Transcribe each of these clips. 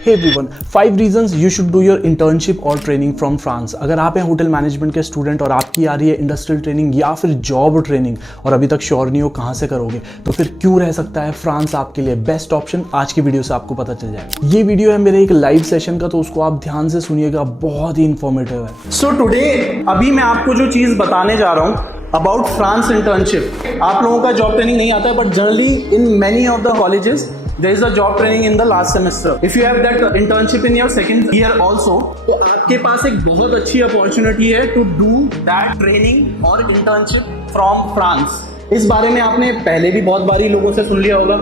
Hey everyone, 5 reasons you should do your internship और training from France. अगर आप हैं होटल मैनेजमेंट के स्टूडेंट और आपकी आ रही है इंडस्ट्रियल ट्रेनिंग या फिर जॉब ट्रेनिंग और अभी तक श्योर नहीं हो कहाँ से करोगे, तो फिर क्यों रह सकता है फ्रांस आपके लिए बेस्ट ऑप्शन। आज की वीडियो से आपको पता चल जाएगा। ये वीडियो है मेरे एक लाइव सेशन का, तो उसको आप ध्यान से सुनिएगा, बहुत ही इंफॉर्मेटिव है। सो टुडे अभी मैं आपको जो चीज़ बताने जा रहा हूँ अबाउट फ्रांस इंटर्नशिप। आप लोगों का जॉब ट्रेनिंग नहीं आता है, but generally in many of the colleges there is a job training in the last semester. If you have that internship in your second year also, तो आपके पास एक बहुत अच्छी अपॉर्चुनिटी है to do that training और internship from France. इस बारे में आपने पहले भी बहुत बारी लोगों से सुन लिया होगा।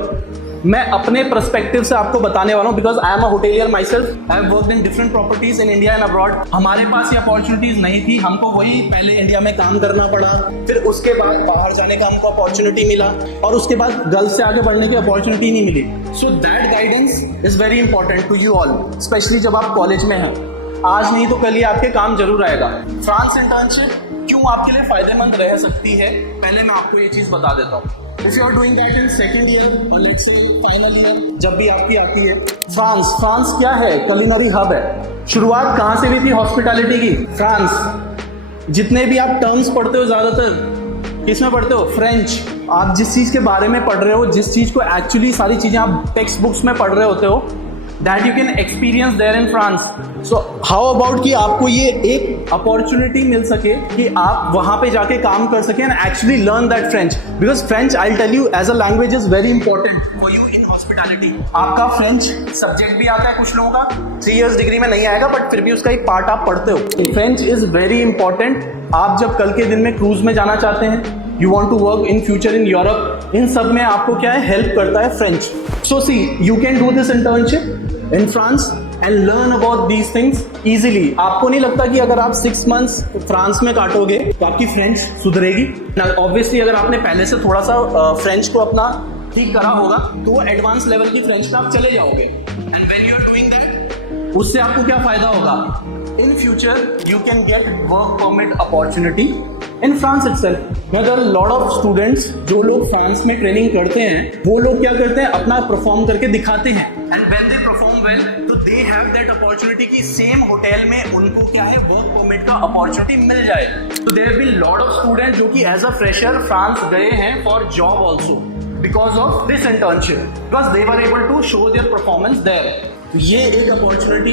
मैं अपने पर्सपेक्टिव से आपको बताने वाला हूँ, because I am a hotelier my self. I have worked in different properties in India and abroad. हमारे पास ये अपॉर्चुनिटीज नहीं थी, हमको वही पहले इंडिया में काम करना पड़ा, फिर उसके बाद बाहर जाने का हमको अपॉर्चुनिटी मिला और उसके बाद गर्ल्स से आगे बढ़ने की अपॉर्चुनिटी नहीं मिली। So that guidance is very important to you all, specially जब आप कॉलेज में हैं। आज नहीं तो कल ही आपके काम जरूर आएगा। फ्रांस इंटर्नशिप क्यों आपके लिए फायदेमंद रह सकती है, पहले मैं आपको ये चीज बता देता हूँ। If you are doing that in second year or let's say final year, जब भी आपकी आती है फ्रांस क्या है? culinary hub है। शुरुआत कहाँ से भी थी हॉस्पिटैलिटी की? फ्रांस। जितने भी आप टर्म्स पढ़ते हो ज्यादातर किसमें पढ़ते हो? फ्रेंच। आप जिस चीज के बारे में पढ़ रहे हो, जिस चीज को एक्चुअली सारी चीजें आप टेक्स्ट बुक्स में पढ़ रहे होते हो, that you can experience there in France. So how about कि आपको ये एक अपॉर्चुनिटी मिल सके कि आप वहाँ पे जाके काम कर सके and actually learn that French. Because French, I'll tell you, as a language is very important for you in hospitality. आपका French सब्जेक्ट भी आता है कुछ लोगों का, 3 years डिग्री में नहीं आएगा, बट फिर भी उसका एक पार्ट आप पढ़ते हो। French is very important. आप जब कल के दिन में क्रूज में जाना चाहते हैं, you want to work in future in Europe, इन सब में आपको क्या है, हेल्प करता है French. So see, you can do this internship in France and learn about these things easily. आपको नहीं लगता कि अगर आप 6 months फ्रांस में काटोगे तो आपकी फ्रेंच सुधरेगी? ऑब्वियसली अगर आपने पहले से थोड़ा सा फ्रेंच को अपना ठीक करा होगा तो वो एडवांस लेवल की फ्रेंच पे आप चले जाओगे। And when you are doing that, उससे आपको क्या फायदा होगा? In future you can get work permit opportunity in France itself. There are a lot of students जो लोग फ्रांस में ट्रेनिंग करते हैं, वो लोग क्या करते हैं, अपना परफॉर्म करके दिखाते हैं। And when they perform well, तो दे हैव दैट अपॉर्चुनिटी कि सेम होटल में उनको क्या है, वर्क परमिट का अपॉर्चुनिटी मिल जाए। तो there have been lot of student जो कि एज अ फ्रेशर फ्रांस गए हैं for job also because of this internship, because they were able to show their performance there. ये एक अपॉर्चुनिटी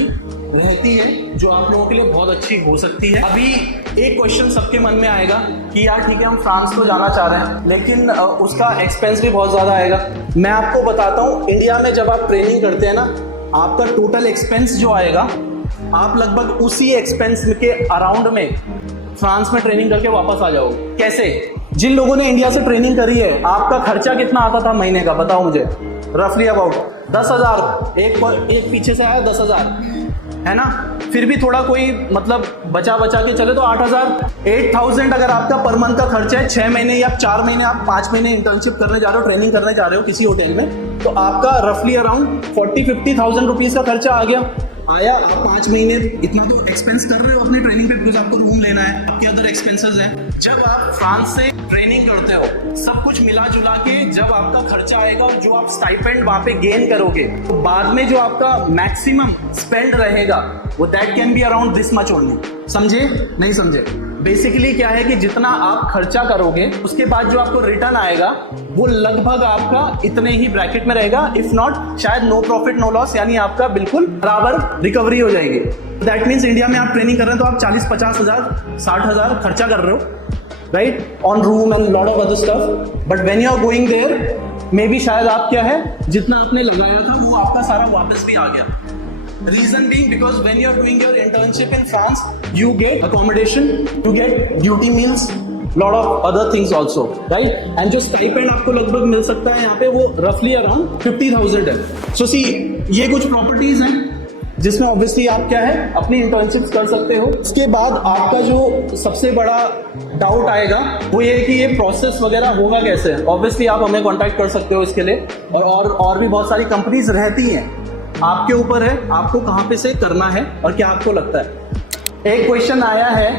रहती है जो आप लोगों के लिए बहुत अच्छी हो सकती है। अभी एक क्वेश्चन सबके मन में आएगा कि यार ठीक है, हम फ्रांस तो जाना चाह रहे हैं, लेकिन उसका एक्सपेंस भी बहुत ज़्यादा आएगा। मैं आपको बताता हूँ, इंडिया में जब आप ट्रेनिंग करते हैं ना, आपका टोटल एक्सपेंस जो आएगा, आप लगभग उसी एक्सपेंस के अराउंड में फ्रांस में ट्रेनिंग करके वापस आ जाओगे। कैसे? जिन लोगों ने इंडिया से ट्रेनिंग करी है, आपका खर्चा कितना आता था महीने का, बताओ मुझे। रफली अबाउट 10,000, एक पीछे से आया 10,000, है ना? फिर भी थोड़ा कोई मतलब बचा के चले तो 8,000 अगर आपका पर मंथ का खर्चा है, 6 महीने या 4 महीने, आप 5 महीने इंटर्नशिप करने जा रहे हो, ट्रेनिंग करने जा रहे हो किसी होटल में, तो आपका रफली अराउंड 40-50,000 रुपीज का खर्चा आ गया। आया, आप 5 महीने इतना तो एक्सपेंस कर रहे हो अपने ट्रेनिंग पे, बिकॉज आपको रूम लेना है, आपके अदर एक्सपेंसेस हैं। जब आप फ्रांस से ट्रेनिंग करते हो, सब कुछ मिला जुला के जब आपका खर्चा आएगा, जो आप स्टाइपेंड वहां पे गेन करोगे, तो बाद में जो आपका मैक्सिमम स्पेंड रहेगा वो that can be around this much only. समझे? नहीं समझे? बेसिकली क्या है कि जितना आप खर्चा करोगे, उसके बाद जो आपको रिटर्न आएगा वो लगभग आपका इतने ही ब्रैकेट में रहेगा, इफ नॉट शायद नो प्रॉफिट नो लॉस, यानी आपका बिल्कुल बराबर रिकवरी हो जाएगी। दैट मीन्स इंडिया में आप ट्रेनिंग कर रहे हैं तो आप 40-50 हज़ार 60 हज़ार खर्चा कर रहे हो, right, on room and lot of other stuff. But when you are going there, may be शायद आप क्या है, जितना आपने लगाया था वो आपका सारा वापस भी आ गया। Reason being because when you are doing your internship in France, you get accommodation, you get duty meals, lot of other things also, right? And जो stipend आपको लगभग मिल सकता है यहाँ पे, वो roughly around 50,000 है। So see, ये कुछ properties हैं जिसमें ऑब्वियसली आप क्या है, अपनी इंटर्नशिप्स कर सकते हो। इसके बाद आपका जो सबसे बड़ा डाउट आएगा वो ये है कि ये प्रोसेस वगैरह होगा कैसे। ऑब्वियसली आप हमें कांटेक्ट कर सकते हो इसके लिए, और भी बहुत सारी कंपनीज रहती हैं, आपके ऊपर है आपको कहाँ पे से करना है और क्या आपको लगता है। एक क्वेश्चन आया है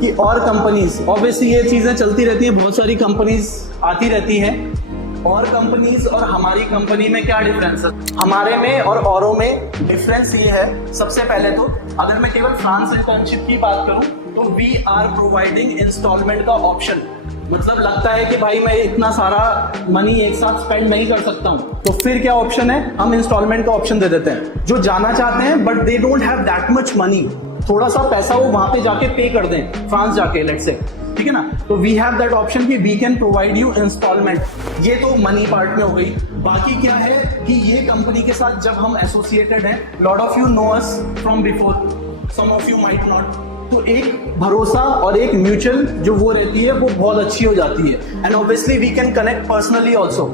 कि और कंपनीज, ऑब्वियसली ये चीज़ें चलती रहती है, बहुत सारी कंपनीज आती रहती हैं और कंपनीज और हमारी कंपनी में क्या डिफरेंस है? हमारे में और औरों में डिफरेंस ये है, सबसे पहले तो अगर मैं केवल फ्रांस इंटर्नशिप की बात करूं तो वी आर प्रोवाइडिंग इंस्टॉलमेंट का ऑप्शन। मतलब लगता है कि भाई मैं इतना सारा मनी एक साथ स्पेंड नहीं कर सकता हूं, तो फिर क्या ऑप्शन है? हम इंस्टॉलमेंट का ऑप्शन दे देते हैं। जो जाना चाहते हैं but they don't have that much money, थोड़ा सा पैसा वो वहां पे जाके पे कर दें फ्रांस जाके, लेट्स से, ठीक है ना, तो वी हैव दैट ऑप्शन कि we can provide you installment. ये तो मनी पार्ट में हो गई। बाकी क्या है कि ये कंपनी के साथ जब हम एसोसिएटेड हैं, lot of you know us from before, some of you might not, तो एक भरोसा और एक म्यूचुअल जो वो रहती है वो बहुत अच्छी हो जाती है। And obviously we can connect personally also,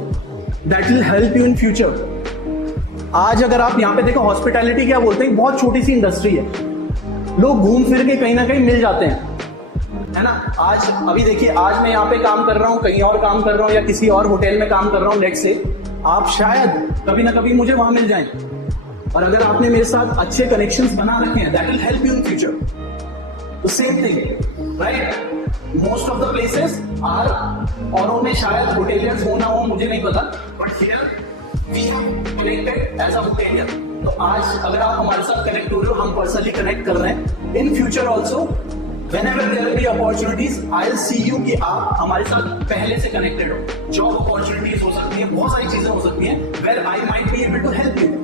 that will help you in future. आज अगर आप यहाँ पे देखो, हॉस्पिटैलिटी क्या बोलते हैं, बहुत छोटी सी इंडस्ट्री है, लोग घूम फिर के कहीं ना कहीं मिल जाते हैं, है ना। आज अभी देखिए, आज मैं यहाँ पे काम कर रहा हूँ, कहीं और काम कर रहा हूँ, या किसी और होटल में काम कर रहा हूँ, लेट्स से, आप शायद कभी ना कभी मुझे वहां मिल जाएं, और अगर आपने मेरे साथ अच्छे कनेक्शंस बना रखे हैं, that will help you in future. The same thing, right? Most of the places are, औरों में शायद hoteliers हो ना हो, मुझे नहीं पता, but here we have connected as a hotelier। तो आज अगर आप हमारे साथ कनेक्ट हो रहे हो, हम पर्सनली कनेक्ट कर रहे हैं। In future also, whenever there will be opportunities, I'll see you कि आप हमारे साथ पहले से कनेक्टेड हो। जॉब अपॉर्चुनिटीज हो सकती है, बहुत सारी चीजें हो सकती हैं, where I might be able to help you।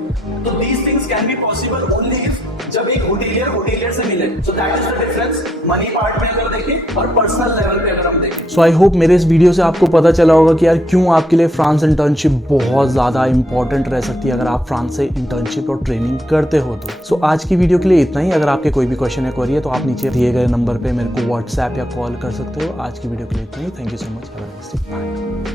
तो these things can be possible only if जब एक होटेलियर से मिले। So that is the difference, money part में अगर देखें और पर्सनल लेवल पे अगर हम देखें। सो आई होप मेरे इस वीडियो से आपको पता चला होगा कि यार क्यों आपके लिए फ्रांस इंटर्नशिप बहुत ज़्यादा इंपॉर्टेंट रह सकती है अगर आप फ्रांस से इंटर्नशिप और ट्रेनिंग करते हो तो। सो आज की वीडियो के लिए इतना ही। अगर आपके कोई भी क्वेश्चन या क्वेरी है तो आप नीचे दिए गए नंबर पर मेरे को व्हाट्सएप या कॉल कर सकते हो। आज की वीडियो के लिए इतना ही। Thank you so much. Have a nice day. Bye.